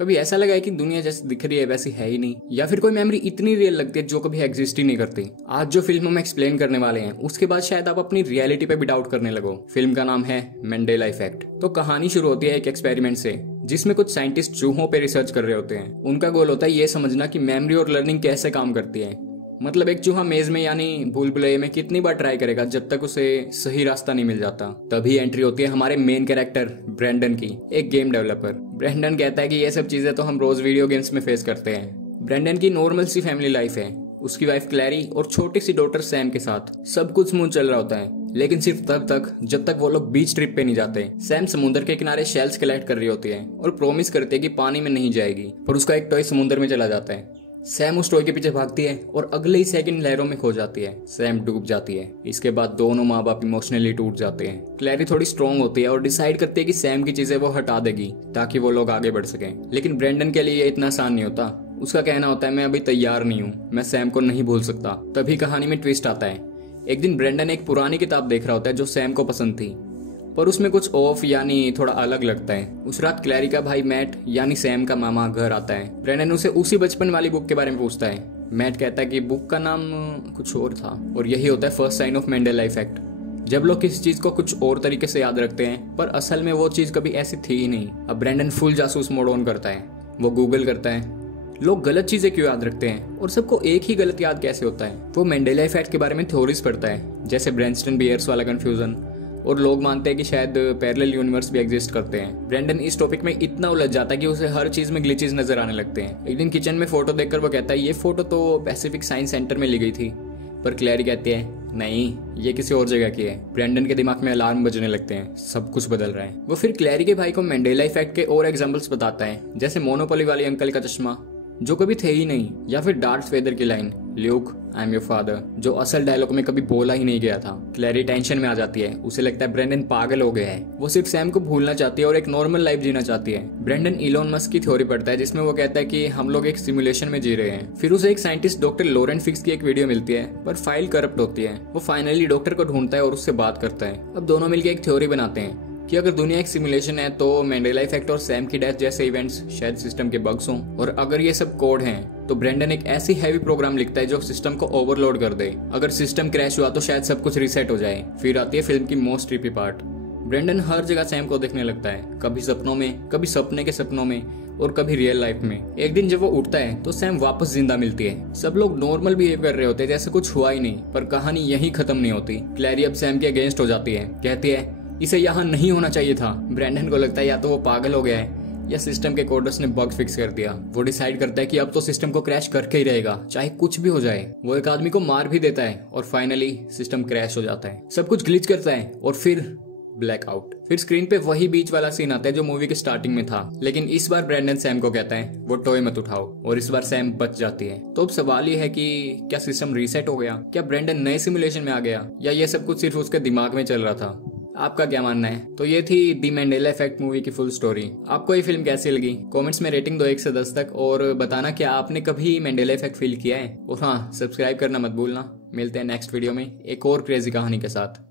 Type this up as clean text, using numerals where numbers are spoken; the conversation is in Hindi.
कभी ऐसा लगा है कि दुनिया जैसे दिख रही है वैसी है ही नहीं, या फिर कोई मेमोरी इतनी रियल लगती है जो कभी एग्जिस्ट ही नहीं करती। आज जो फिल्म हम एक्सप्लेन करने वाले हैं उसके बाद शायद आप अपनी रियलिटी पे भी डाउट करने लगो। फिल्म का नाम है मैंडेला इफेक्ट। तो कहानी शुरू होती है एक एक्सपेरिमेंट से जिसमें कुछ साइंटिस्ट चूहों पे रिसर्च कर रहे होते हैं। उनका गोल होता है ये समझना कि मेमोरी और लर्निंग कैसे काम करती है। मतलब एक चूहा मेज में यानी भूल भुलैया में कितनी बार ट्राई करेगा जब तक उसे सही रास्ता नहीं मिल जाता। तभी एंट्री होती है हमारे मेन कैरेक्टर ब्रेंडन की, एक गेम डेवलपर। ब्रेंडन कहता है कि ये सब चीजें तो हम रोज वीडियो गेम्स में फेस करते हैं। ब्रेंडन की नॉर्मल सी फैमिली लाइफ है, उसकी वाइफ क्लैरी और छोटी सी डॉटर सैम के साथ सब कुछ स्मूथ चल रहा होता है, लेकिन सिर्फ तब तक जब तक वो लोग बीच ट्रिप पे नहीं जाते। सैम समुद्र के किनारे शेल्स कलेक्ट कर रही होती है और प्रॉमिस करती है कि पानी में नहीं जाएगी, पर उसका एक टॉय समुद्र में चला जाता है। सैम उस टॉय के पीछे भागती है और अगले ही सेकंड लहरों में खो जाती है। सैम डूब जाती है। इसके बाद दोनों माँ बाप इमोशनली टूट जाते हैं। क्लैरी थोड़ी स्ट्रांग होती है और डिसाइड करती है कि सैम की चीजें वो हटा देगी ताकि वो लोग आगे बढ़ सकें। लेकिन ब्रेंडन के लिए ये इतना आसान नहीं होता। उसका कहना होता है मैं अभी तैयार नहीं हूँ, मैं सैम को नहीं भूल सकता। तभी कहानी में ट्विस्ट आता है। एक दिन ब्रेंडन एक पुरानी किताब देख रहा होता है जो सैम को पसंद थी, पर उसमें कुछ ऑफ यानी थोड़ा अलग लगता है। उस रात क्लैरी का भाई मैट यानी सैम का मामा घर आता है। ब्रेंडन उसे उसी बचपन वाली बुक के बारे में पूछता है। मैट कहता है कि बुक का नाम कुछ और था और यही होता है first sign of Mandela effect. जब लोग किसी चीज को कुछ और तरीके से याद रखते हैं पर असल में वो चीज कभी ऐसी थी ही नहीं। अब ब्रेंडन फुल जासूस मोड ऑन करता है। वो गूगल करता है लोग गलत चीजें क्यों याद रखते हैं और सबको एक ही गलत याद कैसे होता है। वो मैंडेला इफेक्ट के बारे में थ्योरीज पढ़ता है, जैसे ब्रेंस्टन बियर्स वाला कंफ्यूजन, और लोग मानते हैं कि शायद पैरेलल यूनिवर्स भी एग्जिस्ट करते हैं। ब्रेंडन इस टॉपिक में इतना उलझ जाता है कि उसे हर चीज में ग्लिचेस नजर आने लगते हैं। एक दिन किचन में फोटो देखकर वो कहता है ये फोटो तो पैसिफिक साइंस सेंटर में ली गई थी, पर क्लैरी कहती है नहीं ये किसी और जगह की है। ब्रेंडन के दिमाग में अलार्म बजने लगते हैं, सब कुछ बदल रहा है। वो फिर क्लैरी के भाई को मैंडेला इफेक्ट के और एग्जांपल्स बताता है, जैसे मोनोपोली वाली अंकल का चश्मा जो कभी थे ही नहीं, या फिर डार्थ वेदर की line Luke I am your father जो असल डायलॉग में कभी बोला ही नहीं गया था। क्लैरी टेंशन में आ जाती है। उसे लगता है ब्रेंडन पागल हो गया है। वो सिर्फ सैम को भूलना चाहती है और एक नॉर्मल लाइफ जीना चाहती है। ब्रेंडन इलोन मस्क की थ्योरी पढ़ता है जिसमें वो कहता है कि हम लोग एक सिमुलेशन में जी रहे हैं। फिर उसे एक साइंटिस्ट डॉक्टर लॉरेंट फिक्स की एक वीडियो मिलती है, पर फाइल करप्ट होती है। वो फाइनली डॉक्टर को ढूंढता है और उससे बात करता है। अब दोनों मिलकर एक थ्योरी बनाते हैं कि अगर दुनिया एक सिमुलेशन है तो मैंडेला इफेक्ट और सैम की डेथ जैसे इवेंट्स शायद सिस्टम के बग्स हों, और अगर ये सब कोड हैं तो ब्रेंडन एक ऐसी हैवी प्रोग्राम लिखता है जो सिस्टम को ओवरलोड कर दे। अगर सिस्टम क्रैश हुआ तो शायद सब कुछ रीसेट हो जाए। फिर आती है फिल्म की मोस्ट ट्रिपी पार्ट। ब्रेंडन हर जगह सैम को देखने लगता है, कभी सपनों में, कभी सपने के सपनों में, और कभी रियल लाइफ में। एक दिन जब वो उठता है तो सैम वापस जिंदा मिलती है। सब लोग नॉर्मल बिहेव कर रहे होते हैं जैसे कुछ हुआ ही नहीं, पर कहानी यही खत्म नहीं होती। क्लैरी अब सैम के अगेंस्ट हो जाती है, कहती है इसे यहाँ नहीं होना चाहिए था। ब्रेंडन को लगता है या तो वो पागल हो गया है या सिस्टम के कोडर्स ने बग फिक्स कर दिया। वो डिसाइड करता है कि अब तो सिस्टम को क्रैश करके ही रहेगा, चाहे कुछ भी हो जाए। वो एक आदमी को मार भी देता है और फाइनली सिस्टम क्रैश हो जाता है। सब कुछ ग्लिच करता है और फिर ब्लैकआउट। फिर स्क्रीन पे वही बीच वाला सीन आता है जो मूवी के स्टार्टिंग में था, लेकिन इस बार ब्रेंडन सैम को कहता है वो टॉय मत उठाओ, और इस बार सैम बच जाती है। तो अब सवाल ये है कि क्या सिस्टम रीसेट हो गया? क्या ब्रेंडन नए सिमुलेशन में आ गया, या ये सब कुछ सिर्फ उसके दिमाग में चल रहा था? आपका क्या मानना है? तो ये थी दी मैंडेला इफेक्ट मूवी की फुल स्टोरी। आपको ये फिल्म कैसी लगी? कमेंट्स में रेटिंग दो 1 से 10 तक, और बताना क्या आपने कभी मैंडेला इफेक्ट फील किया है। और हाँ, सब्सक्राइब करना मत भूलना। मिलते हैं नेक्स्ट वीडियो में एक और क्रेजी कहानी के साथ।